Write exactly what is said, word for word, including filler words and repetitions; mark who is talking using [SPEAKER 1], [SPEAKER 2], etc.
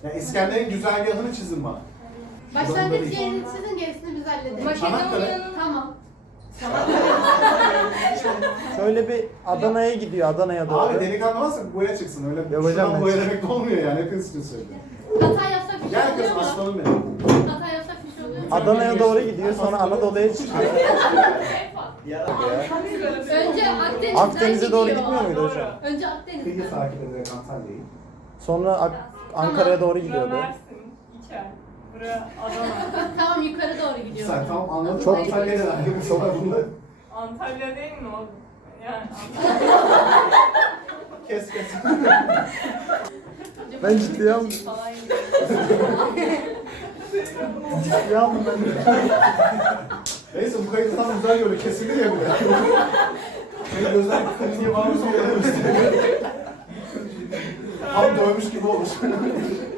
[SPEAKER 1] Yani İskender'in güzergahını çizin bana.
[SPEAKER 2] Başlangıç yerini çizin, gerisini biz hallederiz.
[SPEAKER 1] Çanakkale.
[SPEAKER 2] Tamam.
[SPEAKER 3] Şöyle bir Adana'ya gidiyor, Adana'ya doğru.
[SPEAKER 1] Abi delikanlı varsa boya çıksın öyle.
[SPEAKER 3] Yok hocam,
[SPEAKER 1] Şuradan
[SPEAKER 3] ben
[SPEAKER 1] boya
[SPEAKER 3] çık-
[SPEAKER 1] demek de olmuyor yani hepiniz için söylüyorum.
[SPEAKER 2] Hata yapsak fiş
[SPEAKER 1] Gel
[SPEAKER 2] oluyor
[SPEAKER 1] kız
[SPEAKER 2] mu?
[SPEAKER 1] aslanım benim.
[SPEAKER 2] Hata yapsak fiş oluyor mu?
[SPEAKER 3] Adana'ya doğru gidiyor, sonra Anadolu'ya çıkıyor.
[SPEAKER 2] Önce Akdeniz'den
[SPEAKER 3] Akdeniz'e doğru
[SPEAKER 2] gidiyor.
[SPEAKER 3] gitmiyor muydu hocam?
[SPEAKER 2] Önce
[SPEAKER 1] Kıyı
[SPEAKER 2] Akdeniz'den.
[SPEAKER 1] takip ederek Antalya'yı.
[SPEAKER 3] Sonra Ak- Ankara'ya doğru gidiyordu.
[SPEAKER 4] Mersin, İçer, buraya Adana.
[SPEAKER 2] Tamam, yukarı doğru gidiyor.
[SPEAKER 1] Sen tamam anladın.
[SPEAKER 3] Çok-
[SPEAKER 1] Antalya'da da bu sorular bunda.
[SPEAKER 4] Antalya değil mi oğlum? Yani
[SPEAKER 1] Kes kes.
[SPEAKER 3] Ben ciddiye aldım.
[SPEAKER 4] falan gidiyor.
[SPEAKER 3] Ciddiye aldım ben de.
[SPEAKER 1] Neyse bu kayıt tam güzel göre kesildi ya buraya. Senin gözler kırmızı diye bağırıyorsun. Tam dövmüş gibi olmuş.